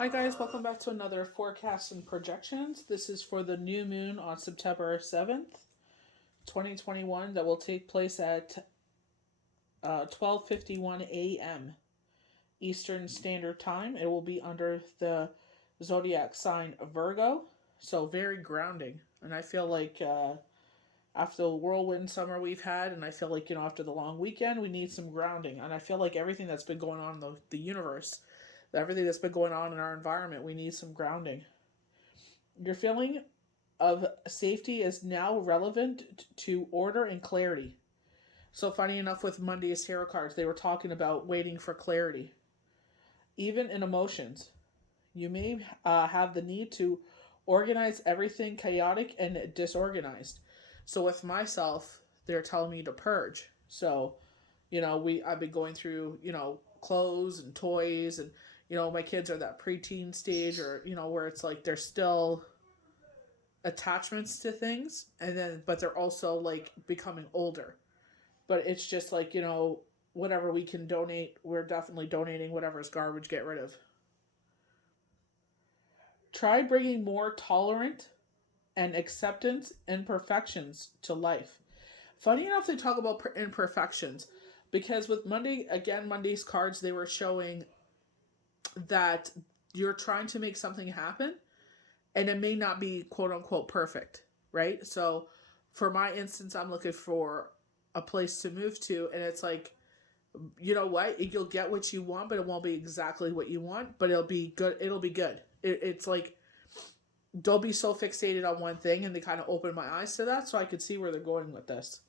Hi guys, welcome back to another forecast and projections. This is for the new moon on September 7th, 2021 that will take place at 12:51 a.m. Eastern Standard Time. It will be under the zodiac sign Virgo, so very grounding. And I feel like after the whirlwind summer we've had, and I feel like, after the long weekend, we need some grounding. And I feel like everything that's been going on in the universe, everything that's been going on in our environment, we need some grounding. Your feeling of safety is now relevant to order and clarity. So, funny enough, with Monday's tarot cards, they were talking about waiting for clarity. Even in emotions, you may have the need to organize everything chaotic and disorganized. So, with myself, they're telling me to purge. So, I've been going through, clothes and toys, and my kids are that preteen stage, or where it's like they're still attachments to things, and then but they're also like becoming older. But it's just like, whatever we can donate, we're definitely donating. Whatever's garbage, get rid of. Try bringing more tolerant and acceptance imperfections to life. Funny enough, they talk about imperfections, because with Monday's cards, they were showing that you're trying to make something happen, and it may not be quote unquote perfect, right? So, for my instance, I'm looking for a place to move to, and it's like, you know what? You'll get what you want, but it won't be exactly what you want, but it'll be good. It'll be good. It's like, don't be so fixated on one thing, and they kind of opened my eyes to that, so I could see where they're going with this.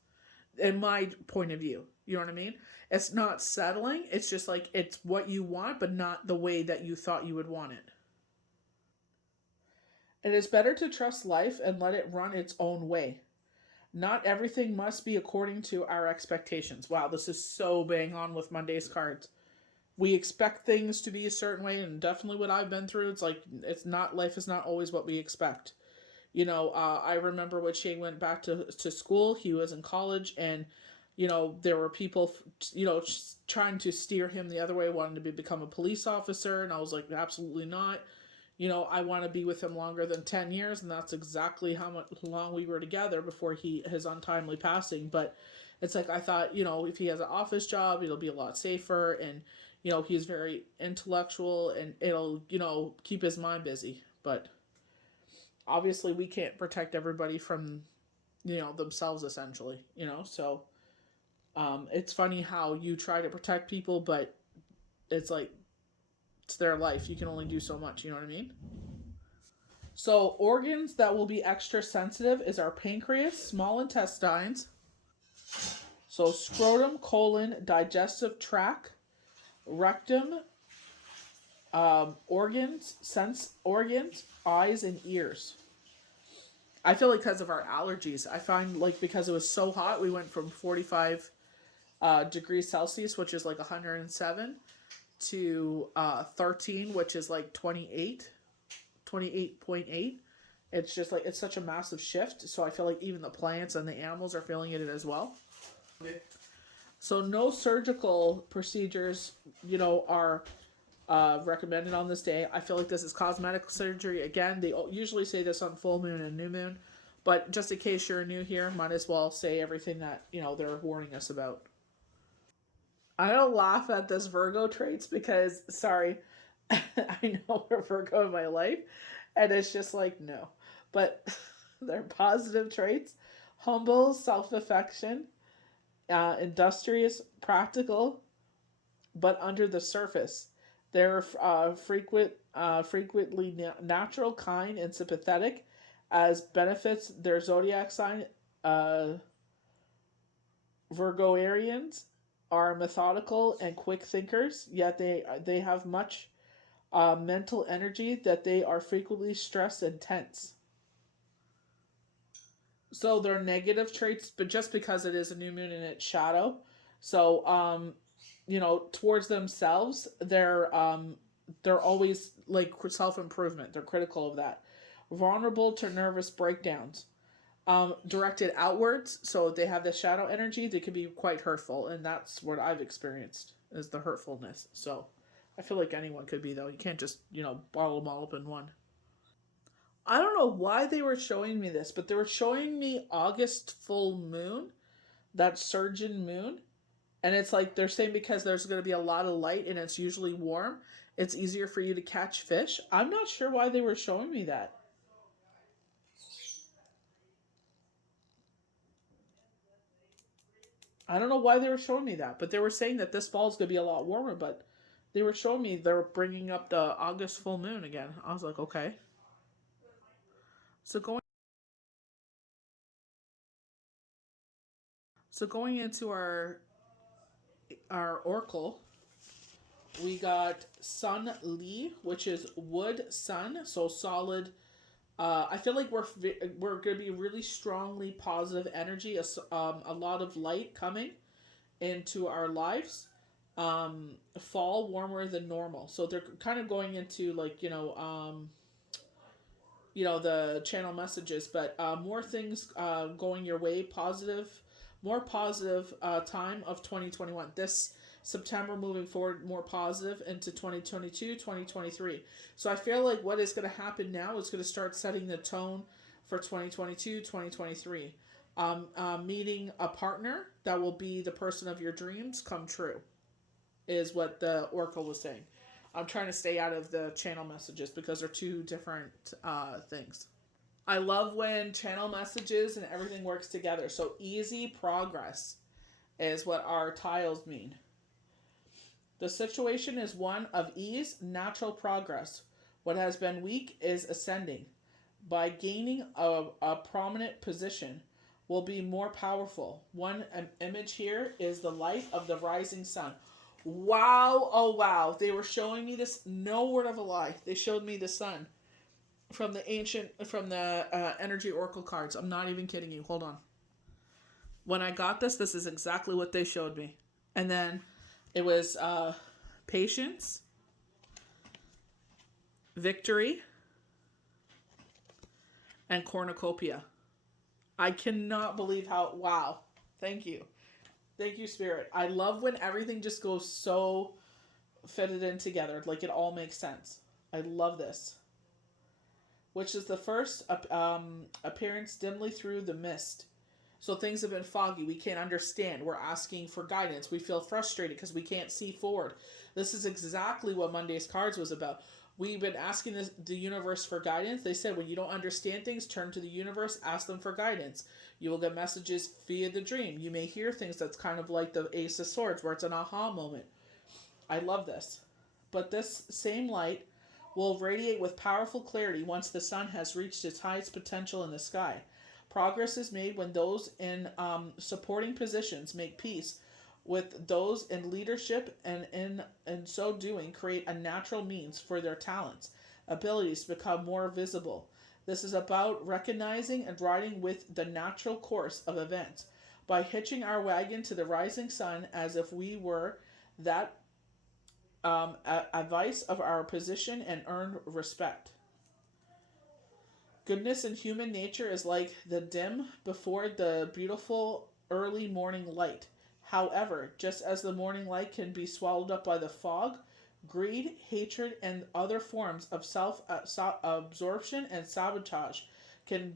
In my point of view, you know what I mean? It's not settling. It's just like, it's what you want, but not the way that you thought you would want it. It is better to trust life and let it run its own way. Not everything must be according to our expectations. Wow, this is so bang on with Monday's cards. We expect things to be a certain way, and definitely what I've been through, it's like, it's not, life is not always what we expect. I remember when Shane went back to school, he was in college, and, there were people, trying to steer him the other way, wanting to become a police officer, and I was like, absolutely not. I want to be with him longer than 10 years, and that's exactly how much long we were together before his untimely passing. But it's like, I thought, if he has an office job, it'll be a lot safer, and, he's very intellectual, and it'll, keep his mind busy. But obviously, we can't protect everybody from, themselves, essentially, so it's funny how you try to protect people, but it's like, it's their life. You can only do so much, you know what I mean? So, organs that will be extra sensitive is our pancreas, small intestines, so scrotum, colon, digestive tract, rectum, organs, sense organs, eyes, and ears. I feel like because of our allergies, I find like because it was so hot, we went from 45 degrees Celsius, which is like 107, to 13, which is like 28.8. It's just like, it's such a massive shift. So I feel like even the plants and the animals are feeling it as well. So no surgical procedures, are recommended on this day. I feel like this is cosmetic surgery. Again, they usually say this on full moon and new moon, but just in case you're new here, might as well say everything that they're warning us about. I don't laugh at this Virgo traits because, sorry, I know we're Virgo in my life, and it's just like, no. But they're positive traits: humble, self affection, industrious, practical, but under the surface. They're frequently natural, kind, and sympathetic, as benefits their zodiac sign. Uh, Virgoarians are methodical and quick thinkers, yet they have much mental energy, that they are frequently stressed and tense. So they're negative traits, but just because it is a new moon in its shadow. So towards themselves, they're always like self improvement. They're critical of that. Vulnerable to nervous breakdowns. Directed outwards, so they have the shadow energy. They can be quite hurtful, and that's what I've experienced, is the hurtfulness. So I feel like anyone could be, though. You can't just, bottle them all up in one. I don't know why they were showing me this, but they were showing me August full moon, that surgeon moon. And it's like they're saying because there's going to be a lot of light and it's usually warm, it's easier for you to catch fish. I'm not sure why they were showing me that. I don't know why they were showing me that, but they were saying that this fall is going to be a lot warmer, but they were showing me they're bringing up the August full moon again. I was like, okay. So going into our oracle, we got Sun Lee, which is wood sun, so solid. I feel like we're going to be really strongly positive energy, a lot of light coming into our lives. Fall warmer than normal, so they're kind of going into like the channel messages, but more things going your way, positive, more positive time of 2021. This September moving forward, more positive into 2022, 2023. So I feel like what is going to happen now is going to start setting the tone for 2022, 2023. Meeting a partner that will be the person of your dreams come true, is what the oracle was saying. I'm trying to stay out of the channel messages because they're two different things. I love when channel messages and everything works together. So easy progress is what our tiles mean. The situation is one of ease, natural progress. What has been weak is ascending. By gaining a prominent position, will be more powerful. One image here is the light of the rising sun. Wow, oh wow. They were showing me this, no word of a lie. They showed me the sun from the energy oracle cards. I'm not even kidding you. Hold on. When I got this is exactly what they showed me. And then it was patience, victory, and cornucopia. I cannot believe how, wow. Thank you. Thank you, Spirit. I love when everything just goes so fitted in together. Like it all makes sense. I love this. Which is the first appearance dimly through the mist. So things have been foggy. We can't understand. We're asking for guidance. We feel frustrated because we can't see forward. This is exactly what Monday's cards was about. We've been asking the universe for guidance. They said when you don't understand things, turn to the universe, ask them for guidance. You will get messages via the dream. You may hear things that's kind of like the Ace of Swords, where it's an aha moment. I love this. But this same light will radiate with powerful clarity once the sun has reached its highest potential in the sky. Progress is made when those in supporting positions make peace with those in leadership, and in so doing create a natural means for their talents, abilities to become more visible. This is about recognizing and riding with the natural course of events by hitching our wagon to the rising sun as if we were that advice of our position and earned respect. Goodness in human nature is like the dim before the beautiful early morning light. However, just as the morning light can be swallowed up by the fog, greed, hatred, and other forms of self absorption and sabotage can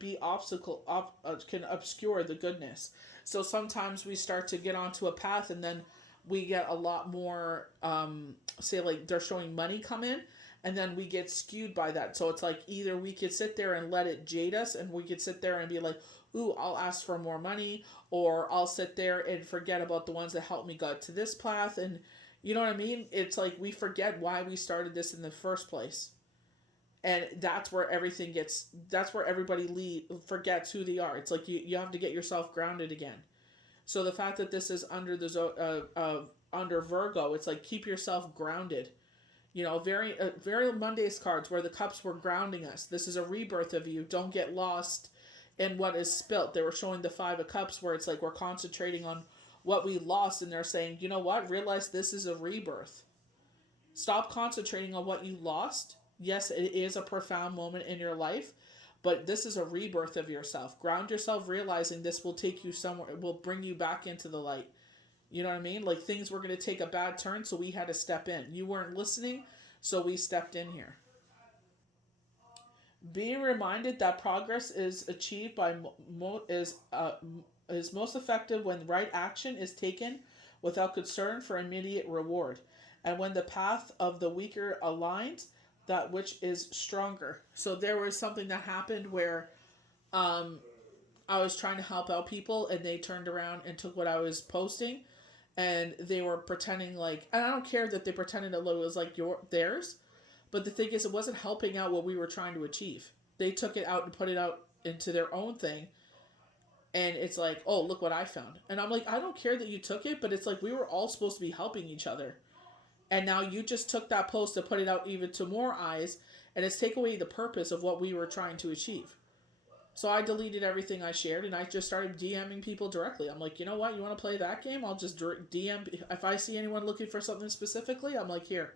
obscure the goodness. So sometimes we start to get onto a path, and then we get a lot more, say like they're showing money come in, and then we get skewed by that. So it's like either we could sit there and let it jade us, and we could sit there and be like, ooh, I'll ask for more money, or I'll sit there and forget about the ones that helped me get to this path. And you know what I mean? It's like we forget why we started this in the first place. And that's where that's where everybody forgets who they are. It's like you have to get yourself grounded again. So the fact that this is under Virgo, it's like keep yourself grounded. Very Monday's cards where the cups were grounding us. This is a rebirth of you. Don't get lost in what is spilt. They were showing the Five of Cups where it's like we're concentrating on what we lost, and they're saying, you know what? Realize this is a rebirth. Stop concentrating on what you lost. Yes, it is a profound moment in your life, but this is a rebirth of yourself. Ground yourself, realizing this will take you somewhere. It will bring you back into the light. You know what I mean? Like things were going to take a bad turn, so we had to step in. You weren't listening, so we stepped in here. Being reminded that progress is achieved by is most effective when right action is taken without concern for immediate reward, and when the path of the weaker aligns that which is stronger. So there was something that happened where um, I was trying to help out people, and they turned around and took what I was posting, and they were pretending like, and I don't care that they pretended it was like theirs, but the thing is, it wasn't helping out what we were trying to achieve. They took it out and put it out into their own thing, and it's like, oh, look what I found. And I'm like, I don't care that you took it, but it's like we were all supposed to be helping each other. And now you just took that post to put it out even to more eyes, and it's take away the purpose of what we were trying to achieve. So I deleted everything I shared, and I just started DMing people directly. I'm like, you know what? You want to play that game? I'll just DM. If I see anyone looking for something specifically, I'm like, here.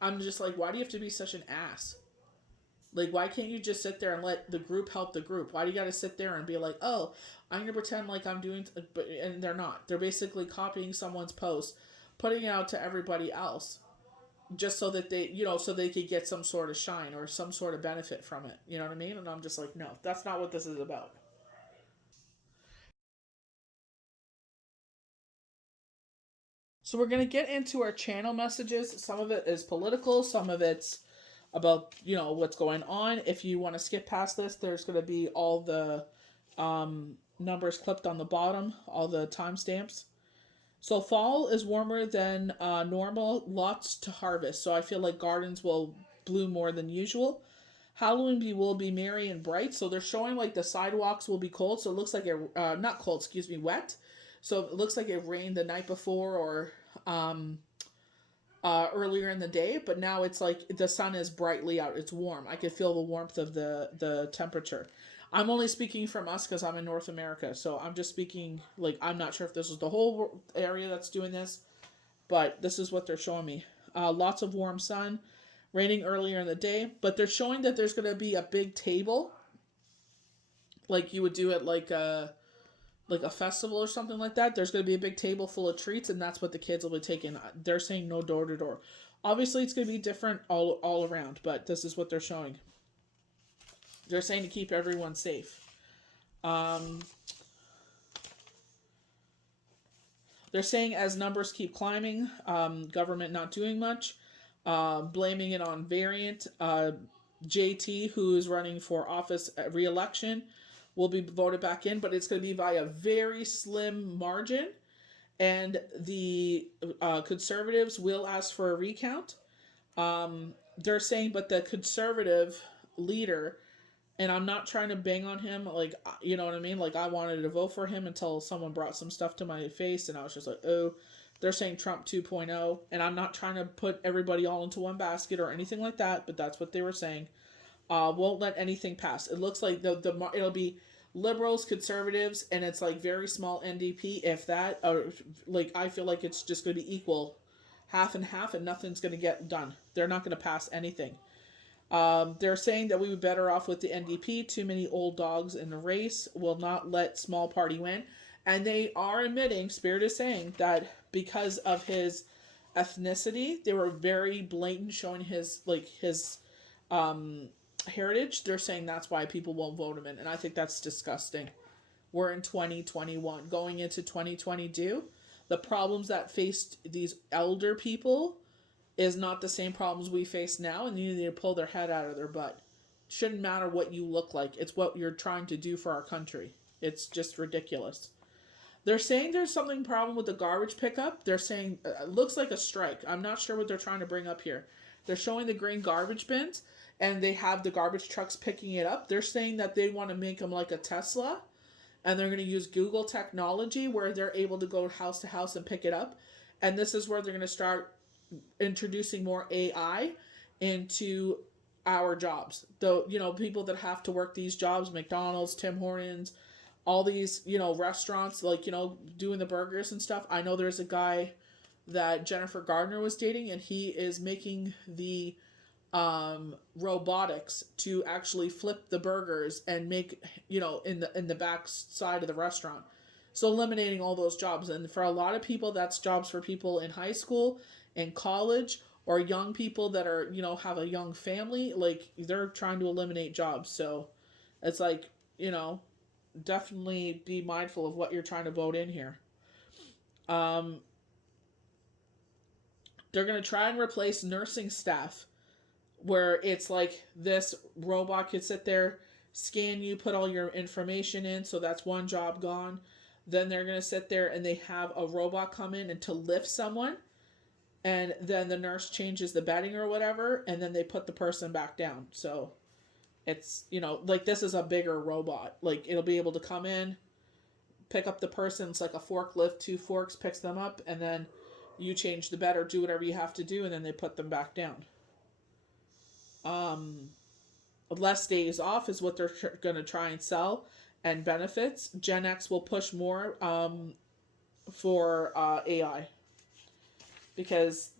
I'm just like, why do you have to be such an ass? Like, why can't you just sit there and let the group help the group? Why do you got to sit there and be like, oh, I'm going to pretend like I'm doing, and they're not. They're basically copying someone's post, putting it out to everybody else, just so that they, so they could get some sort of shine or some sort of benefit from it. You know what I mean? And I'm just like, no, that's not what this is about. So we're going to get into our channel messages. Some of it is political, some of it's about, what's going on. If you want to skip past this, there's going to be all the numbers clipped on the bottom, all the timestamps. So fall is warmer than normal, lots to harvest. So I feel like gardens will bloom more than usual. Halloween will be merry and bright. So they're showing like the sidewalks will be cold. So it looks like it, not cold, excuse me, wet. So it looks like it rained the night before or earlier in the day. But now it's like the sun is brightly out. It's warm. I could feel the warmth of the temperature. I'm only speaking from us because I'm in North America. So I'm just speaking, like, I'm not sure if this is the whole area that's doing this, but this is what they're showing me. Lots of warm sun, raining earlier in the day, but they're showing that there's going to be a big table, like you would do at like a festival or something like that. There's going to be a big table full of treats, and that's what the kids will be taking. They're saying no door to door. Obviously, it's going to be different all around, but this is what they're showing. They're saying to keep everyone safe. Um, they're saying as numbers keep climbing, government not doing much, blaming it on variant. JT, who is running for office re-election, will be voted back in, but it's going to be by a very slim margin. And the conservatives will ask for a recount. They're saying, but the conservative leader, and I'm not trying to bang on him, like, you know what I mean? Like, I wanted to vote for him until someone brought some stuff to my face, and I was just like, oh, they're saying Trump 2.0, and I'm not trying to put everybody all into one basket or anything like that, but that's what they were saying. Won't let anything pass. It looks like it'll be liberals, conservatives, and it's like very small NDP, if that. Or like I feel like it's just going to be equal, half and half, and nothing's going to get done. They're not going to pass anything. They're saying that we would be better off with the NDP. Too many old dogs in the race will not let small party win, and they are admitting. Spirit is saying that because of his ethnicity, they were very blatant, showing his heritage. They're saying that's why people won't vote him in, and I think that's disgusting. We're in 2021, going into 2022. The problems that faced these elder people is not the same problems we face now, and you need to pull their head out of their butt. Shouldn't matter what you look like, it's what you're trying to do for our country. It's just ridiculous. They're saying there's something problem with the garbage pickup. They're saying it looks like a strike. I'm not sure what they're trying to bring up here. They're showing the green garbage bins, and they have the garbage trucks picking it up. They're saying that they want to make them like a Tesla, and they're going to use Google technology where they're able to go house to house and pick it up. And this is where they're going to start introducing more AI into our jobs. Though, people that have to work these jobs, McDonald's, Tim Hortons, all these, restaurants, like, doing the burgers and stuff. I know there's a guy that Jennifer Gardner was dating, and he is making the robotics to actually flip the burgers and make, in the back side of the restaurant. So eliminating all those jobs. And for a lot of people, that's jobs for people in high school, in college, or young people that are, have a young family. Like, they're trying to eliminate jobs. So it's like, definitely be mindful of what you're trying to vote in here. Um, they're going to try and replace nursing staff, where it's like this robot could sit there, scan you, put all your information in. So that's one job gone. Then they're going to sit there and they have a robot come in and to lift someone. And then the nurse changes the bedding or whatever. And then they put the person back down. So it's, like this is a bigger robot. Like it'll be able to come in, pick up the person. It's like a forklift, 2 forks, picks them up. And then you change the bed or do whatever you have to do. And then they put them back down. Less days off is what they're going to try and sell, and benefits. Gen X will push more for AI because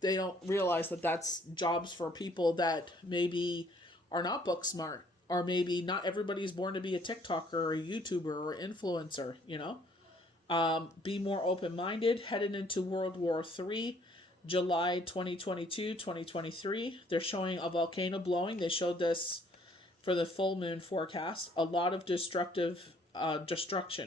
they don't realize that that's jobs for people that maybe are not book smart, or maybe not everybody's born to be a TikToker or a YouTuber or influencer. Be more open-minded. Headed into World War III. July 2022, 2023. They're showing a volcano blowing. They showed this for the full moon forecast. A lot of destruction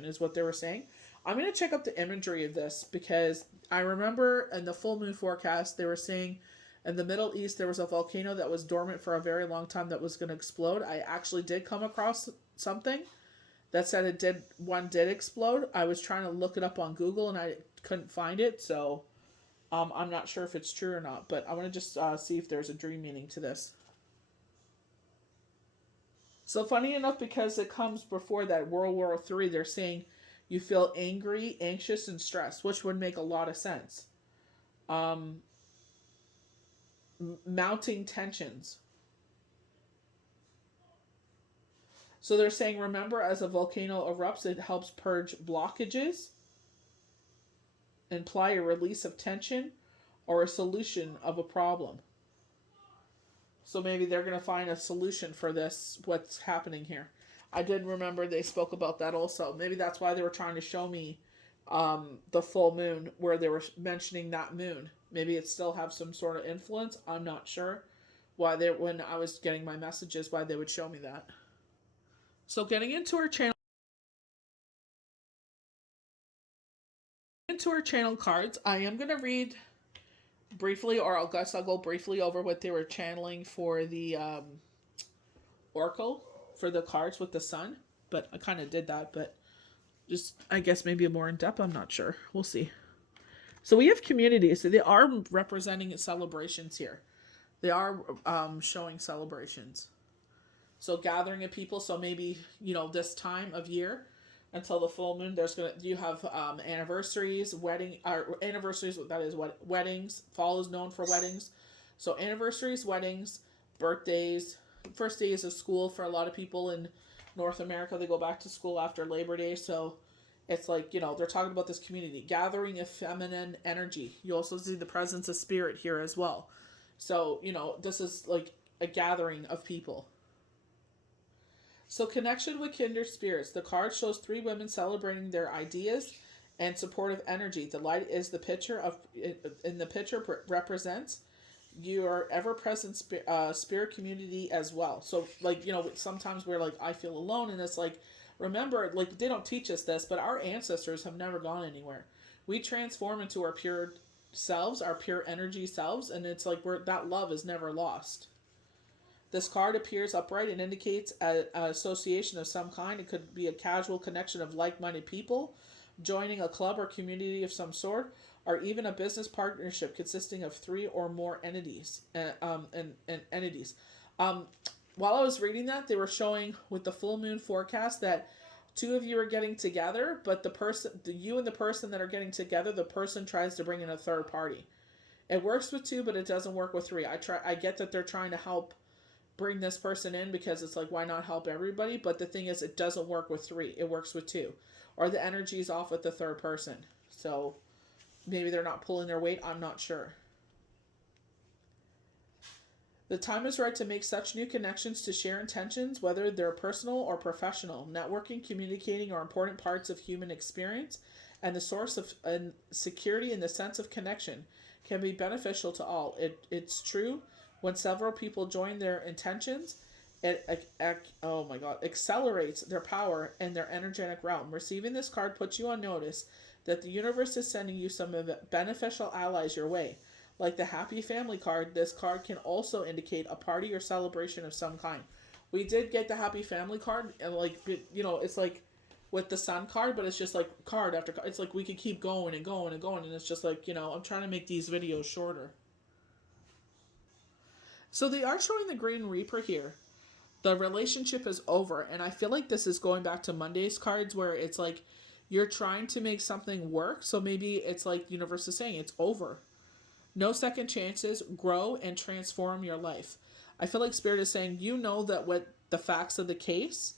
is what they were saying. I'm going to check up the imagery of this because I remember in the full moon forecast, they were saying in the Middle East, there was a volcano that was dormant for a very long time that was going to explode. I actually did come across something that said one did explode. I was trying to look it up on Google and I couldn't find it. So I'm not sure if it's true or not, but I want to just see if there's a dream meaning to this. So funny enough, because it comes before that World War III, they're saying you feel angry, anxious, and stressed, which would make a lot of sense. Mounting tensions. So they're saying, remember, as a volcano erupts, it helps purge blockages, imply a release of tension, or a solution of a problem. So maybe they're going to find a solution for this, what's happening here. I did remember they spoke about that also. Maybe that's why they were trying to show me the full moon, where they were mentioning that moon. Maybe it still have some sort of influence. I'm not sure why when I was getting my messages, why they would show me that. So getting into our channel cards, I am going to read briefly, or I guess I'll go briefly over what they were channeling for the oracle for the cards with the sun. But I kind of did that, but just, I guess maybe more in depth. I'm not sure. We'll see. So we have communities. So they are representing celebrations here. They are showing celebrations. So gathering of people. So maybe, this time of year until the full moon, you have anniversaries, anniversaries, that is what weddings. Fall is known for weddings. So anniversaries, weddings, birthdays, first days of school for a lot of people in North America. They go back to school after Labor Day. So it's like, they're talking about this community. Gathering of feminine energy. You also see the presence of spirit here as well. So, this is like a gathering of people. So connection with kindred spirits. The card shows 3 women celebrating their ideas and supportive energy. The light is the picture in the picture represents your ever-present spirit community as well. So like, sometimes we're like, I feel alone, and it's like, remember, like, they don't teach us this, but our ancestors have never gone anywhere. We transform into our pure selves, our pure energy selves, and it's like that love is never lost. This card appears upright and indicates an association of some kind. It could be a casual connection of like-minded people, joining a club or community of some sort, or even a business partnership consisting of 3 or more entities. Entities. While I was reading that, they were showing with the full moon forecast that 2 of you are getting together, but you and the person that are getting together, the person tries to bring in a third party. It works with 2, but it doesn't work with 3. I get that they're trying to help bring this person in because it's like, why not help everybody? But the thing is, it doesn't work with 3. It works with 2. Or the energy is off with the third person. So maybe they're not pulling their weight. I'm not sure. The time is right to make such new connections, to share intentions, whether they're personal or professional. Networking, communicating are important parts of human experience, and the source of security and the sense of connection can be beneficial to all. It's true when several people join their intentions, oh my god, accelerates their power and their energetic realm. Receiving this card puts you on notice that the universe is sending you some beneficial allies your way. Like the happy family card, this card can also indicate a party or celebration of some kind. We did get the happy family card, and like, it's like with the sun card, but it's just like card after card. It's like we could keep going and going and going, and it's just like, I'm trying to make these videos shorter. So they are showing the Green Reaper here. The relationship is over, and I feel like this is going back to Monday's cards where it's like you're trying to make something work, so maybe it's like the universe is saying it's over. No second chances, grow and transform your life. I feel like Spirit is saying, that what the facts of the case,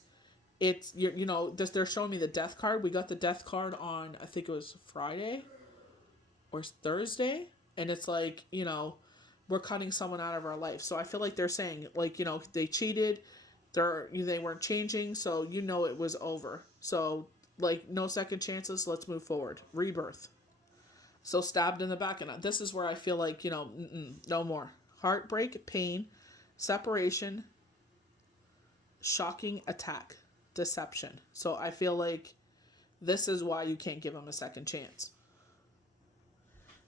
they're showing me the death card. We got the death card on, I think it was Friday or Thursday, and it's like, we're cutting someone out of our life. So I feel like they're saying, like, they cheated, they weren't changing, so it was over. So, like, no second chances, let's move forward. Rebirth. So stabbed in the back, and this is where I feel like, no more. Heartbreak, pain, separation, shocking attack, deception. So I feel like this is why you can't give them a second chance.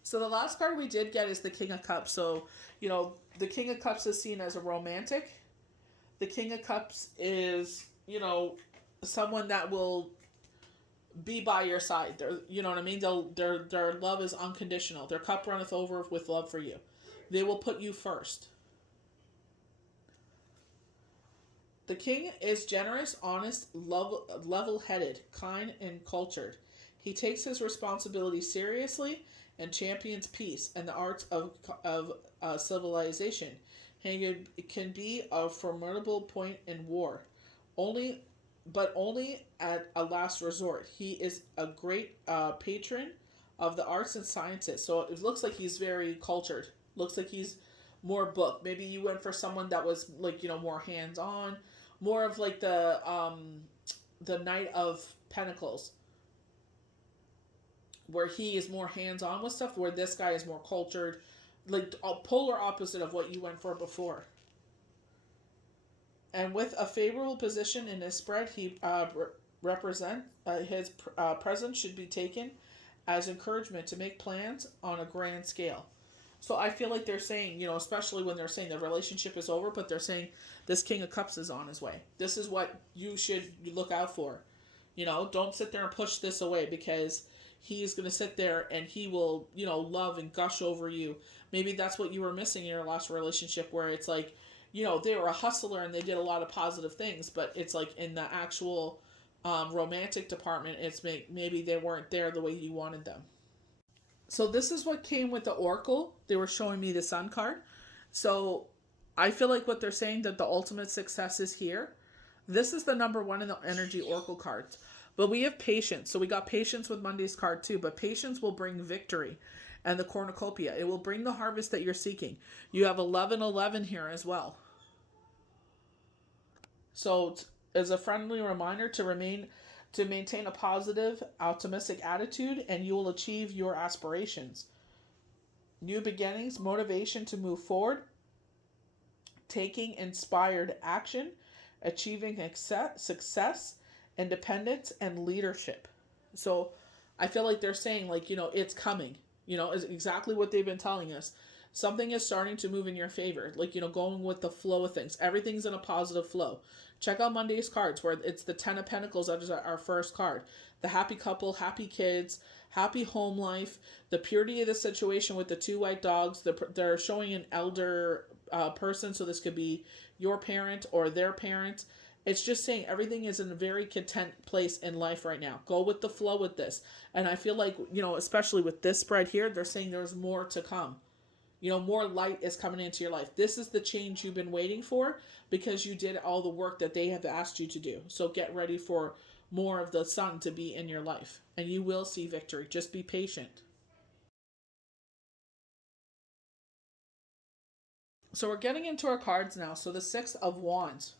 So the last card we did get is the King of Cups. So, the King of Cups is seen as a romantic. The King of Cups is, someone that will be by your side. You know what I mean? Their love is unconditional. Their cup runneth over with love for you. They will put you first. The king is generous, honest, level-headed, kind, and cultured. He takes his responsibility seriously and champions peace and the arts of civilization. He can be a formidable point in war, but only at a last resort. He is a great patron of the arts and sciences. So it looks like he's very cultured. Looks like he's more book. Maybe you went for someone that was like, more hands-on, more of like the Knight of Pentacles, where he is more hands-on with stuff, where this guy is more cultured, like a polar opposite of what you went for before. And with a favorable position in his spread, he his presence should be taken as encouragement to make plans on a grand scale. So I feel like they're saying, especially when they're saying the relationship is over, but they're saying this King of Cups is on his way. This is what you should look out for. Don't sit there and push this away, because he's going to sit there and he will, love and gush over you. Maybe that's what you were missing in your last relationship, where it's like, they were a hustler and they did a lot of positive things, but it's like in the actual romantic department, it's maybe they weren't there the way you wanted them. So this is what came with the Oracle. They were showing me the Sun card. So I feel like what they're saying, that the ultimate success is here. This is the number one in the energy Oracle cards. But we have patience. So we got patience with Monday's card too. But patience will bring victory and the cornucopia. It will bring the harvest that you're seeking. You have 1111 here as well. So as a friendly reminder to maintain a positive, optimistic attitude, and you will achieve your aspirations. New beginnings, motivation to move forward, taking inspired action, achieving success, independence, and leadership. So I feel like they're saying, like, it's coming. Is exactly what they've been telling us. Something is starting to move in your favor. Like, going with the flow of things. Everything's in a positive flow. Check out Monday's cards, where it's the Ten of Pentacles. That is our first card. The happy couple, happy kids, happy home life, the purity of the situation with the two white dogs. They're showing an elder person, so this could be your parent or their parent. It's just saying everything is in a very content place in life right now. Go with the flow with this. And I feel like, especially with this spread here, they're saying there's more to come. More light is coming into your life. This is the change you've been waiting for, because you did all the work that they have asked you to do. So get ready for more of the sun to be in your life, and you will see victory. Just be patient. So we're getting into our cards now. So the Six of Wands.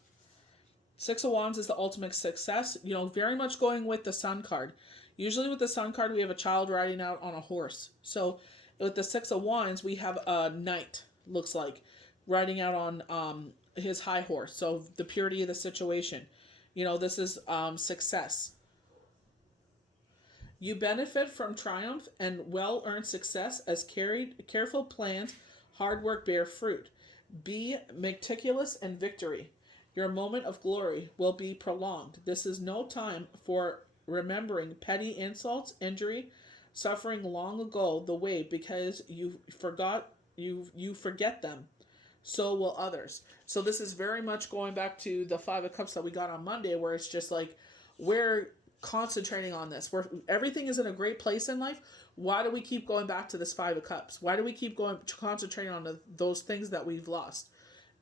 Six of Wands is the ultimate success. Very much going with the Sun card. Usually with the Sun card, we have a child riding out on a horse. So with the Six of Wands, we have a knight, looks like, riding out on his high horse. So the purity of the situation. This is success. You benefit from triumph and well-earned success as careful plans, hard work bear fruit. Be meticulous in victory. Your moment of glory will be prolonged. This is no time for remembering petty insults, injury, suffering long ago the way because you forget them. So will others. So this is very much going back to the Five of Cups that we got on Monday, where it's just like we're concentrating on this. Where everything is in a great place in life. Why do we keep going back to this Five of Cups? Why do we keep concentrating on those things that we've lost?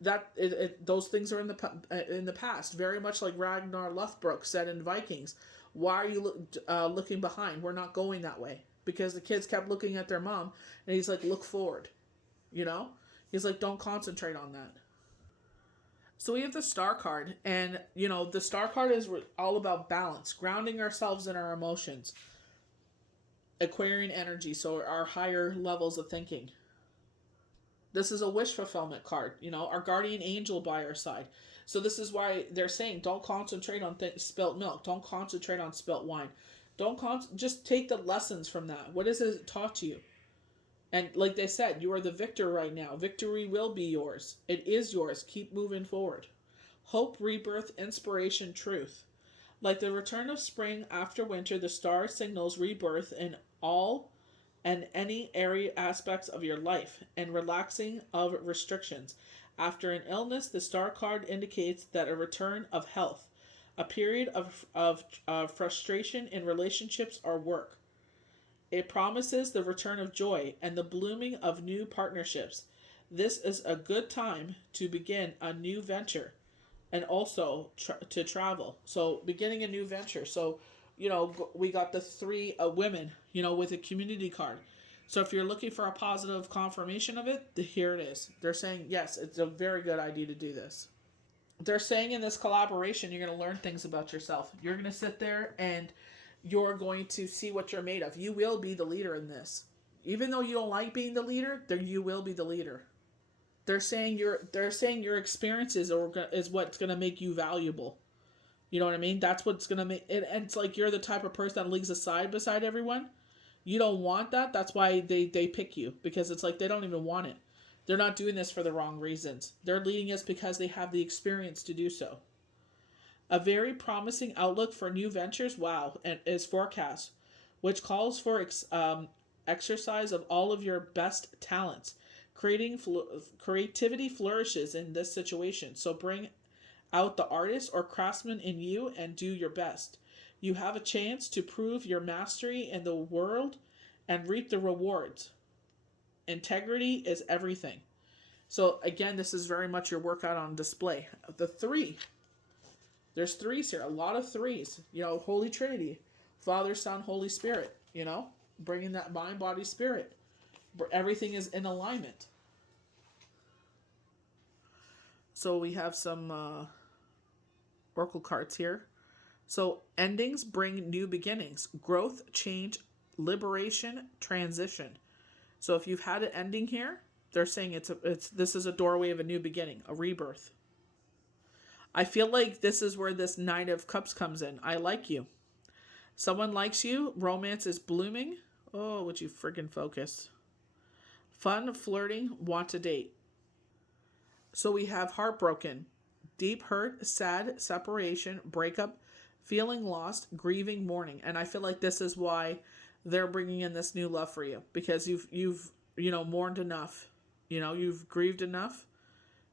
Those things are in the past. Very much like Ragnar Lothbrok said in Vikings. Why are you looking behind? We're not going that way, because the kids kept looking at their mom, and he's like, look forward. He's like, don't concentrate on that. So we have the Star card, and the Star card is all about balance, grounding ourselves in our emotions, acquiring energy, so our higher levels of thinking. This is a wish fulfillment card, our guardian angel by our side. So this is why they're saying don't concentrate on spilt milk, don't concentrate on spilt wine, just take the lessons from that. What has it taught you? And like they said, you are the victor right now. Victory will be yours. It is yours. Keep moving forward. Hope, rebirth, inspiration, truth. Like the return of spring after winter, the star signals rebirth in all and any area aspects of your life and relaxing of restrictions. After an illness, the star card indicates that a return of health, a period of frustration in relationships or work. It promises the return of joy and the blooming of new partnerships. This is a good time to begin a new venture and also to travel. So, beginning a new venture. So, we got the three women, with a community card. So, if you're looking for a positive confirmation of it, here it is. They're saying, yes, it's a very good idea to do this. They're saying in this collaboration, you're going to learn things about yourself. You're going to sit there and you're going to see what you're made of. You will be the leader in this. Even though you don't like being the leader, you will be the leader. They're saying your experiences is what's going to make you valuable. You know what I mean? That's what's going to make it. And it's like you're the type of person that leagues aside beside everyone. You don't want that. That's why they pick you, because it's like they don't even want it. They're not doing this for the wrong reasons. They're leading us because they have the experience to do so. A very promising outlook for new ventures, wow, and is forecast, which calls for exercise of all of your best talents. Creativity flourishes in this situation, so bring out the artist or craftsman in you and do your best. You have a chance to prove your mastery in the world and reap the rewards. Integrity is everything. So again, this is very much your workout on display. The three. There's threes here, a lot of threes. Holy Trinity, Father, Son, Holy Spirit. Bringing that mind, body, spirit. Everything is in alignment. So we have some oracle cards here. So endings bring new beginnings, growth, change, liberation, transition. So if you've had an ending here, they're saying this is a doorway of a new beginning, a rebirth. I feel like this is where this Nine of Cups comes in. I like you. Someone likes you. Romance is blooming. Oh, would you freaking focus? Fun, flirting, want to date. So we have heartbroken, deep hurt, sad, separation, breakup, feeling lost, grieving, mourning. And I feel like this is why they're bringing in this new love for you, because you've mourned enough. You've grieved enough.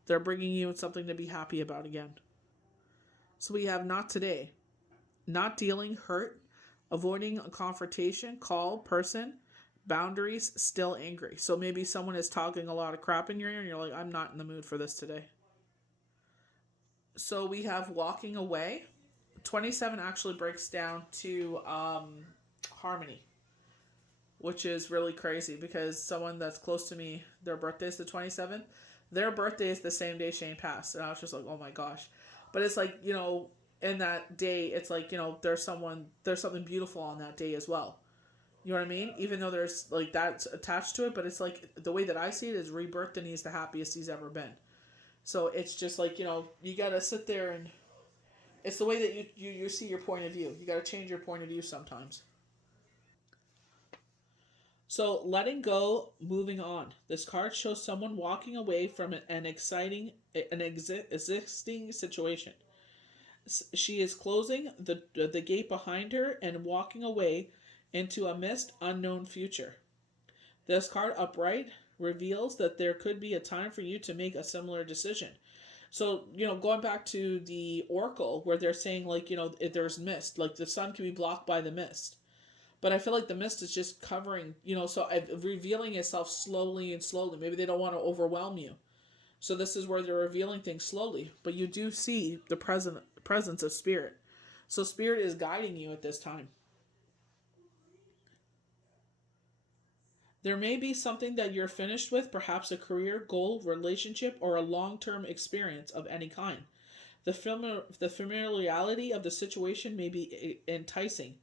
They're bringing you something to be happy about again. So we have not today. Not dealing, hurt, avoiding a confrontation, call, person, boundaries, still angry. So maybe someone is talking a lot of crap in your ear and you're like, I'm not in the mood for this today. So we have walking away. 27 actually breaks down to harmony, which is really crazy because someone that's close to me, their birthday is the 27th. Their birthday is the same day Shane passed, and I was just like, oh my gosh. But it's like, in that day, it's like, there's something beautiful on that day as well. You know what I mean? Even though there's like that's attached to it, but it's like the way that I see it is rebirth, and he's the happiest he's ever been. So it's just like, you gotta sit there, and it's the way that you see your point of view. You gotta change your point of view sometimes. So letting go, moving on. This card shows someone walking away from existing situation. She is closing the gate behind her and walking away into a mist unknown future. This card upright reveals that there could be a time for you to make a similar decision. So, going back to the oracle where they're saying, like, if there's mist, like the sun can be blocked by the mist. But I feel like the mist is just covering, so revealing itself slowly and slowly. Maybe they don't want to overwhelm you. So this is where they're revealing things slowly. But you do see the presence of spirit. So spirit is guiding you at this time. There may be something that you're finished with, perhaps a career, goal, relationship, or a long-term experience of any kind. The familiarity of the situation may be enticing,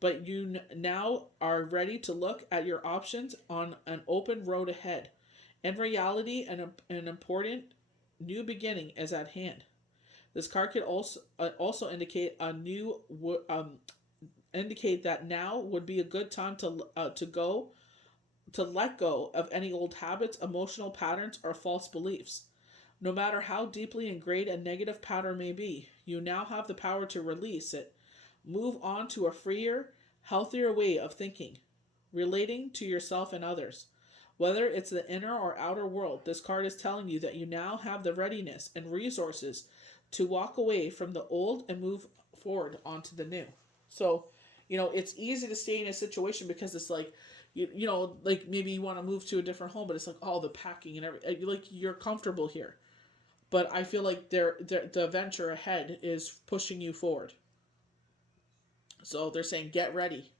but you now are ready to look at your options on an open road ahead. In reality, an important new beginning is at hand. This card could also indicate indicate that now would be a good time to let go of any old habits, emotional patterns, or false beliefs. No matter how deeply ingrained a negative pattern may be, you now have the power to release it. Move on to a freer, healthier way of thinking, relating to yourself and others. Whether it's the inner or outer world, this card is telling you that you now have the readiness and resources to walk away from the old and move forward onto the new. So, it's easy to stay in a situation because it's like, like maybe you want to move to a different home, but it's like all the packing and everything. Like you're comfortable here, but I feel like the venture ahead is pushing you forward. So they're saying get ready.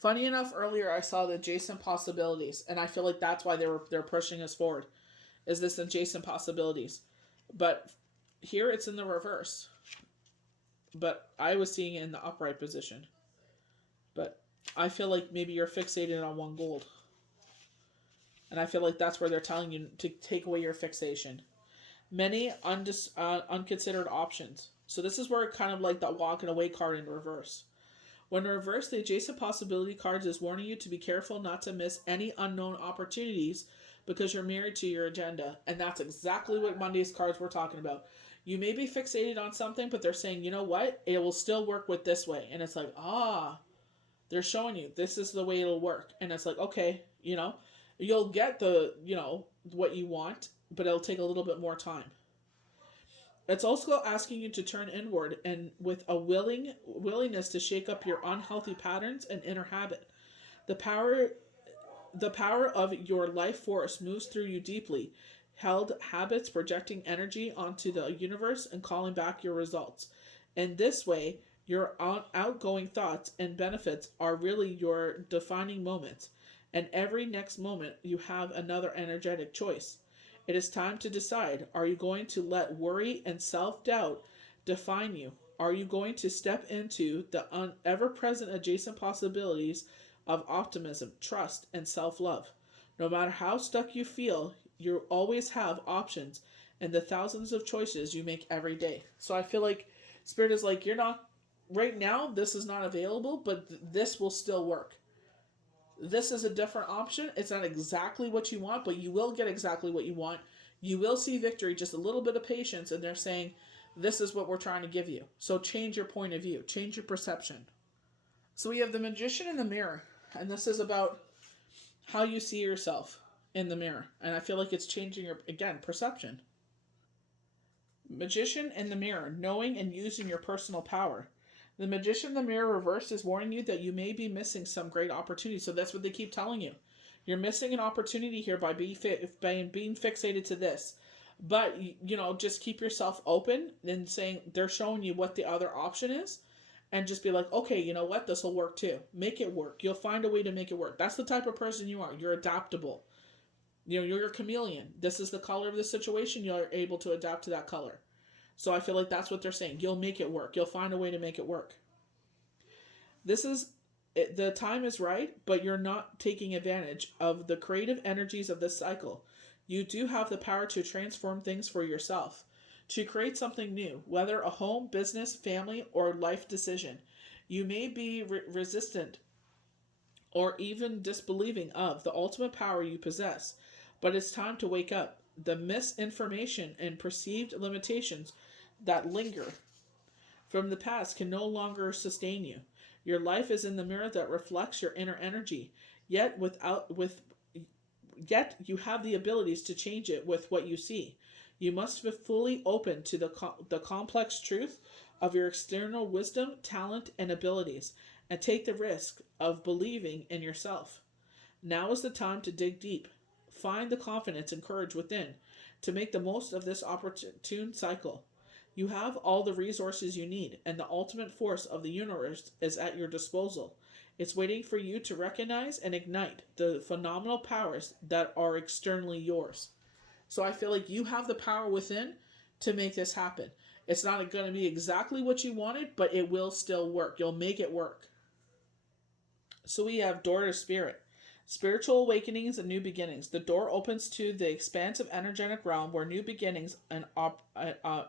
Funny enough, earlier I saw the adjacent possibilities, and I feel like that's why they're pushing us forward. Is this adjacent possibilities? But here it's in the reverse. But I was seeing it in the upright position. But I feel like maybe you're fixated on one gold. And I feel like that's where they're telling you to take away your fixation. Many unconsidered options. So this is where it kind of like that walking away card in reverse. When reversed, the adjacent possibility cards is warning you to be careful not to miss any unknown opportunities because you're married to your agenda. And that's exactly what Monday's cards were talking about. You may be fixated on something, but they're saying, you know what? It will still work with this way. And it's like, they're showing you this is the way it'll work. And it's like, okay, you'll get what you want, but it'll take a little bit more time. It's also asking you to turn inward and with a willingness to shake up your unhealthy patterns and inner habit. The power of your life force moves through you deeply. Held habits projecting energy onto the universe and calling back your results. In this way, your outgoing thoughts and benefits are really your defining moments. And every next moment, you have another energetic choice. It is time to decide. Are you going to let worry and self-doubt define you? Are you going to step into the ever-present adjacent possibilities of optimism, trust, and self-love? No matter how stuck you feel, you always have options and the thousands of choices you make every day. So I feel like Spirit is like, you're not, right now, this is not available, but this will still work. This is a different option. It's not exactly what you want, but you will get exactly what you want. You will see victory, just a little bit of patience, and they're saying, this is what we're trying to give you. So change your point of view, change your perception. So we have the Magician in the mirror, and this is about how you see yourself in the mirror. And I feel like it's changing your, again, perception. Magician in the mirror, knowing and using your personal power. The Magician in the mirror reversed is warning you that you may be missing some great opportunity. So that's what they keep telling you. You're missing an opportunity here by being fixated to this. But, just keep yourself open and saying they're showing you what the other option is. And just be like, okay, you know what? This will work too. Make it work. You'll find a way to make it work. That's the type of person you are. You're adaptable. You're a chameleon. This is the color of the situation. You're able to adapt to that color. So I feel like that's what they're saying. You'll make it work. You'll find a way to make it work. This is the time is right, but you're not taking advantage of the creative energies of this cycle. You do have the power to transform things for yourself, to create something new, whether a home, business, family, or life decision. You may be resistant or even disbelieving of the ultimate power you possess, but it's time to wake up. The misinformation and perceived limitations that linger from the past can no longer sustain you. Your life is in the mirror that reflects your inner energy, yet without with yet you have the abilities to change it with what you see. You must be fully open to the complex truth of your external wisdom, talent, and abilities, and take the risk of believing in yourself. Now is the time to dig deep. Find the confidence and courage within to make the most of this opportune cycle. You have all the resources you need, and the ultimate force of the universe is at your disposal. It's waiting for you to recognize and ignite the phenomenal powers that are externally yours. So I feel like you have the power within to make this happen. It's not going to be exactly what you wanted, but it will still work. You'll make it work. So we have Door to Spirit. Spiritual awakenings and new beginnings. The door opens to the expansive energetic realm where new beginnings and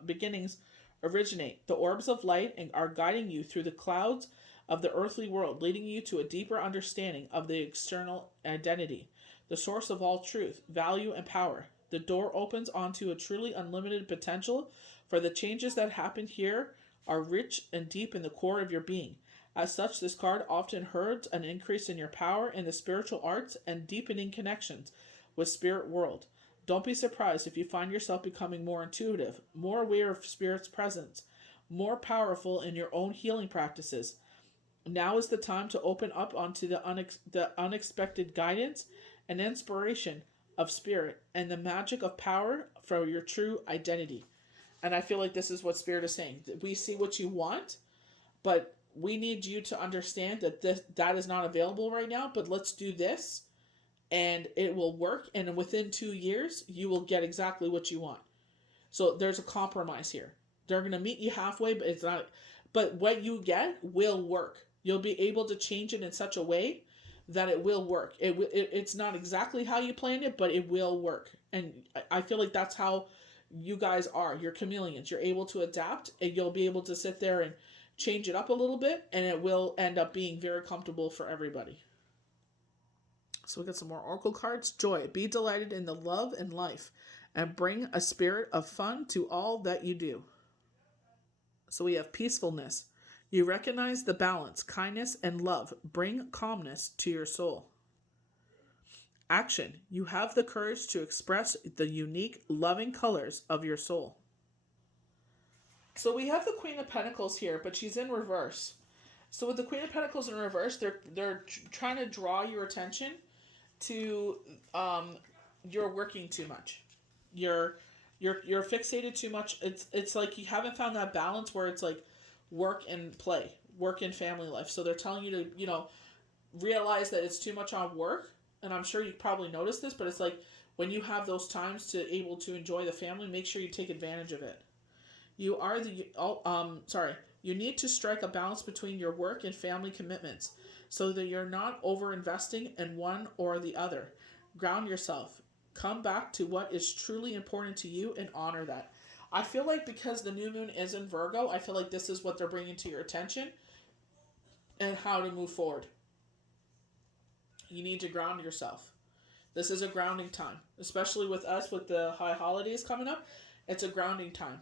beginnings originate. The orbs of light are guiding you through the clouds of the earthly world, leading you to a deeper understanding of the external identity, the source of all truth, value, and power. The door opens onto a truly unlimited potential, for the changes that happen here are rich and deep in the core of your being. As such, this card often heralds an increase in your power in the spiritual arts and deepening connections with spirit world. Don't be surprised if you find yourself becoming more intuitive, more aware of spirit's presence, more powerful in your own healing practices. Now is the time to open up onto the unexpected guidance and inspiration of spirit and the magic of power for your true identity. And I feel like this is what spirit is saying. We see what you want, but we need you to understand that that is not available right now, but let's do this and it will work, and within 2 years you will get exactly what you want. So there's a compromise here. They're going to meet you halfway, but it's not, but what you get will work. You'll be able to change it in such a way that it will work. It's not exactly how you planned it, but it will work. And I feel like that's how you guys are. You're chameleons. You're able to adapt, and you'll be able to sit there and change it up a little bit, and it will end up being very comfortable for everybody. So we got some more oracle cards. Joy. Be delighted in the love and life, and bring a spirit of fun to all that you do. So we have peacefulness. You recognize the balance, kindness, and love. Bring calmness to your soul. Action. You have the courage to express the unique, loving colors of your soul. So we have the Queen of Pentacles here, but she's in reverse. So with the Queen of Pentacles in reverse, they're trying to draw your attention to you're working too much. You're fixated too much. It's like you haven't found that balance where it's like work and play, work and family life. So they're telling you to, realize that it's too much on work. And I'm sure you probably noticed this, but it's like when you have those times to able to enjoy the family, make sure you take advantage of it. You are you need to strike a balance between your work and family commitments so that you're not over investing in one or the other. Ground yourself. Come back to what is truly important to you and honor that. I feel like because the new moon is in Virgo, I feel like this is what they're bringing to your attention and how to move forward. You need to ground yourself. This is a grounding time, especially with us with the high holidays coming up. It's a grounding time.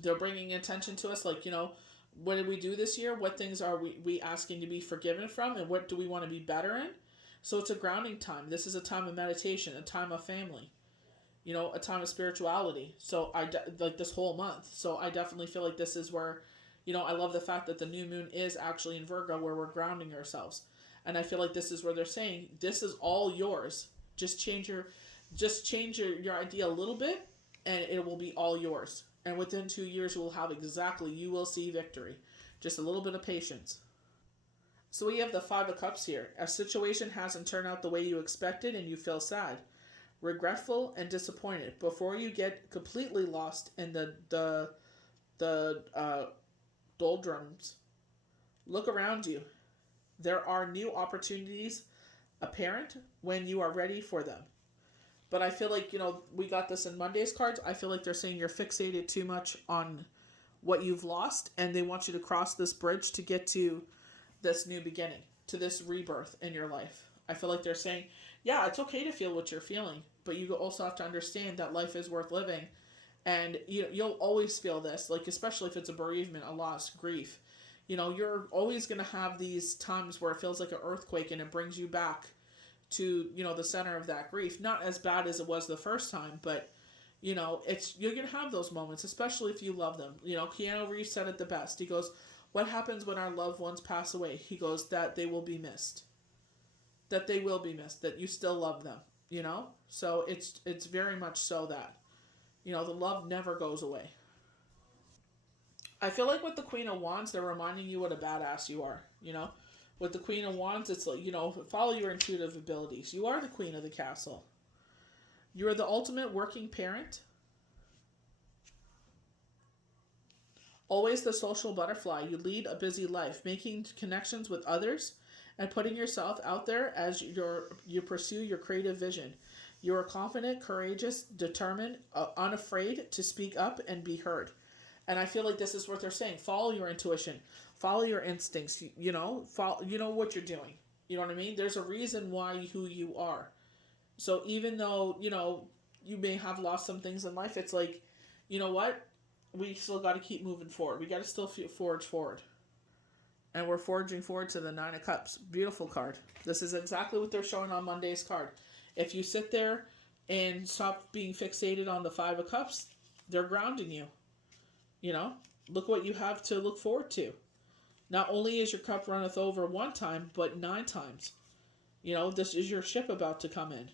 They're bringing attention to us like, what did we do this year? What things are we asking to be forgiven from? And what do we want to be better in? So it's a grounding time. This is a time of meditation, a time of family, a time of spirituality. So like this whole month. So I definitely feel like this is where, I love the fact that the new moon is actually in Virgo where we're grounding ourselves. And I feel like this is where they're saying, this is all yours. Just change your idea a little bit and it will be all yours. And within 2 years, you will see victory. Just a little bit of patience. So we have the Five of Cups here. A situation hasn't turned out the way you expected and you feel sad, regretful, and disappointed. Before you get completely lost in the doldrums, look around you. There are new opportunities apparent when you are ready for them. But I feel like, we got this in Monday's cards. I feel like they're saying you're fixated too much on what you've lost, and they want you to cross this bridge to get to this new beginning, to this rebirth in your life. I feel like they're saying, yeah, it's okay to feel what you're feeling, but you also have to understand that life is worth living. And you'll always feel this, like, especially if it's a bereavement, a loss, grief. You're always going to have these times where it feels like an earthquake and it brings you back to, the center of that grief. Not as bad as it was the first time, but, you're going to have those moments, especially if you love them. Keanu Reeves said it the best. He goes, what happens when our loved ones pass away? He goes, that they will be missed. That they will be missed, that you still love them, So it's very much so that, the love never goes away. I feel like with the Queen of Wands, they're reminding you what a badass you are, With the Queen of Wands, it's like, follow your intuitive abilities. You are the queen of the castle. You are the ultimate working parent. Always the social butterfly. You lead a busy life, making connections with others and putting yourself out there as you pursue your creative vision. You are confident, courageous, determined, unafraid to speak up and be heard. And I feel like this is what they're saying. Follow your intuition. Follow your instincts. Follow, what you're doing. You know what I mean? There's a reason why who you are. So even though, you may have lost some things in life, it's like, you know what? We still got to keep moving forward. We got to still forge forward. And we're forging forward to the Nine of Cups. Beautiful card. This is exactly what they're showing on Monday's card. If you sit there and stop being fixated on the Five of Cups, they're grounding you. Look what you have to look forward to. Not only is your cup runneth over one time, but 9 times. This is your ship about to come in.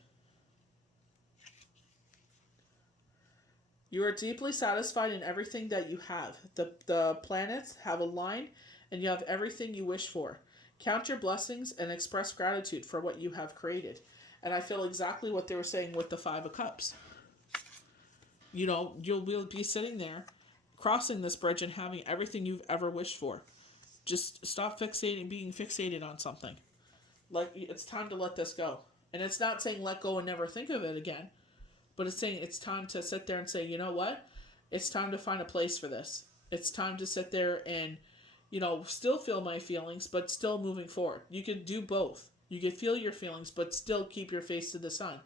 You are deeply satisfied in everything that you have. The planets have aligned and you have everything you wish for. Count your blessings and express gratitude for what you have created. And I feel exactly what they were saying with the Five of Cups. You'll be sitting there, crossing this bridge and having everything you've ever wished for. Just stop being fixated on something. Like, it's time to let this go. And it's not saying let go and never think of it again. But it's saying it's time to sit there and say, you know what? It's time to find a place for this. It's time to sit there and, still feel my feelings, but still moving forward. You can do both. You can feel your feelings, but still keep your face to the sun.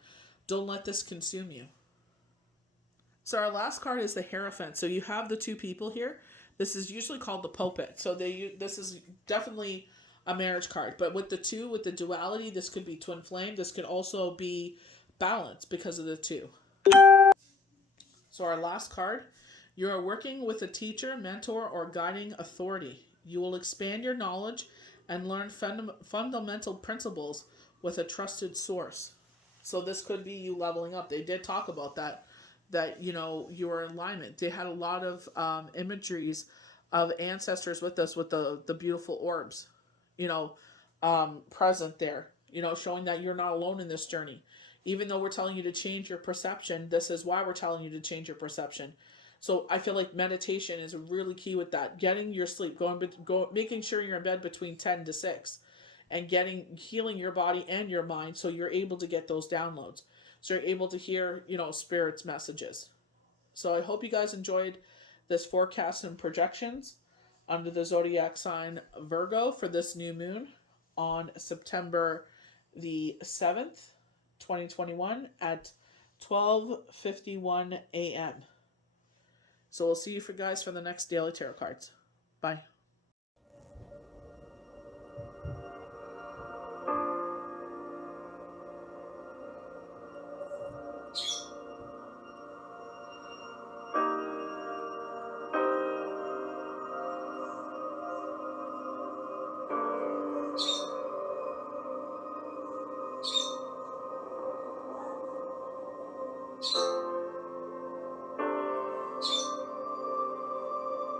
Don't let this consume you. So our last card is the Hierophant. So you have the 2 people here. This is usually called the pulpit. So this is definitely a marriage card. But with the 2, with the duality, this could be twin flame. This could also be balance because of the 2. So our last card, you are working with a teacher, mentor, or guiding authority. You will expand your knowledge and learn fundamental principles with a trusted source. So this could be you leveling up. They did talk about that your alignment. They had a lot of imageries of ancestors with us with the beautiful orbs, present there, showing that you're not alone in this journey. Even though we're telling you to change your perception, this is why we're telling you to change your perception. So I feel like meditation is really key with that. Getting your sleep, making sure you're in bed between 10 to 6, and healing your body and your mind so you're able to get those downloads. So you're able to hear, Spirit's messages. So I hope you guys enjoyed this forecast and projections under the zodiac sign Virgo for this new moon on September the 7th, 2021 at 12:51 a.m. So we'll see you guys for the next daily tarot cards. Bye.